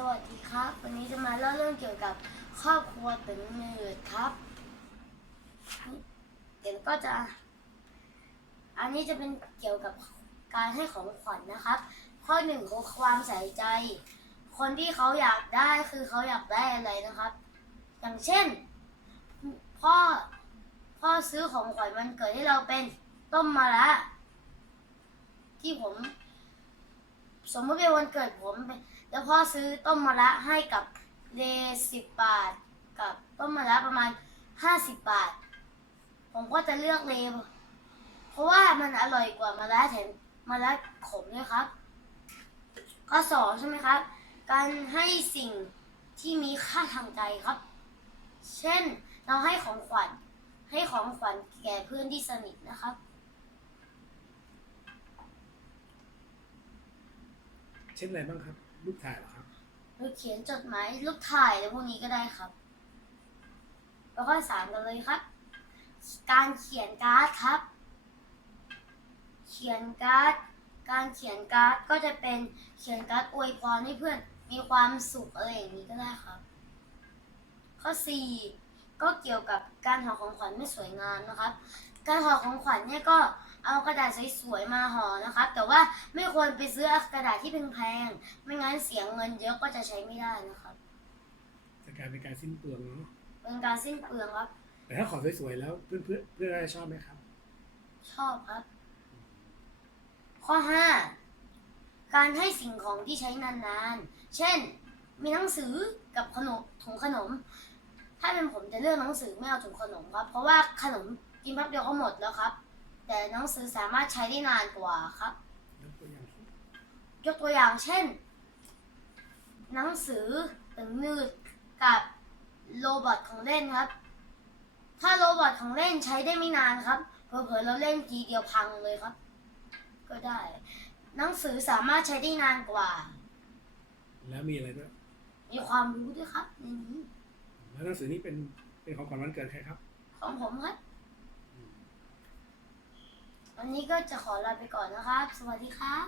สวัสดีครับ วันนี้จะมาเล่าเรื่องเกี่ยวกับครอบครัวตึงหนืดครับเดี๋ยวก็จะ อันนี้จะเป็นเกี่ยวกับการให้ของขวัญนะครับ ข้อหนึ่งคือความใส่ใจ คนที่เขาอยากได้คือเขาอยากได้อะไรนะครับ อย่างเช่น พ่อพ่อซื้อของขวัญวันเกิดให้เราเป็นต้มมะระที่ผม สมมติเป็นวันเกิดผม แล้วพ่อซื้อต้มมะระให้กับเลสิบบาท กับต้มมะระประมาณห้าสิบบาท ผมก็จะเลือกเลเพราะว่ามันอร่อยกว่ามะระแถมมะระขมด้วยครับ ข้อสองใช่ไหมครับ การให้สิ่งที่มีค่าทางใจครับ เช่นเราให้ของขวัญให้ของขวัญแก่เพื่อนที่สนิทนะครับ เช่นอะไรบ้างครับ รูปถ่ายเหรอครับ หรือเขียนจดหมายรูปถ่ายอะไรพวกนี้ก็ได้ครับ แล้วข้อสามกันเลยครับ การเขียนการ์ดครับ เขียนการ์ด การเขียนการ์ดก็จะเป็นเขียนการ์ดอวยพรให้เพื่อนมีความสุขอะไรอย่างนี้ก็ได้ครับ ข้อสี่ ก็เกี่ยวกับการห่อของขวัญไม่สวยงามนะครับ การห่อของขวัญเนี่ยก็เอากระดาษสวยๆมาห่อนะครับ แต่ว่าไม่ควรไปซื้อกระดาษที่แพงๆไม่งั้นเสียเงินเยอะก็จะใช้ไม่ได้นะครับจะกลายเป็นการสิ้นเปลืองเนาะเป็นการสิ้นเปลืองครับ แต่ถ้าขอสวยๆแล้วเพื่อนเพื่อนๆเพื่อนๆจะชอบไหมครับ ชอบครับ ข้อห้าการให้สิ่งของที่ใช้นานๆ เช่น มีหนังสือกับขนมถุงขนม ถ้าเป็นผมจะเลือกหนังสือไม่เอาถุงขนมครับ เพราะว่าขนมกินแป๊บเดียวก็หมดแล้วครับ แต่หนังสือสามารถใช้ได้นานกว่าครับยกตัวอย่างเช่นยกตัวอย่างเช่น หนังสือตึงนืดกับโรบอทของเล่นครับ ถ้าโรบอทของเล่นใช้ได้ไม่นานครับเผลอๆเราเล่นทีเดียวพังเลยครับ ก็ได้ หนังสือสามารถใช้ได้นานกว่า แล้วมีอะไรด้วย มีความรู้ด้วยครับในนี้แล้วห นังสือนี้เป็นเป็นของขวัญวันเกิดใครครับ ของผมครับ วันนี้ก็จะขอลาไปก่อนนะครับ สวัสดีครับ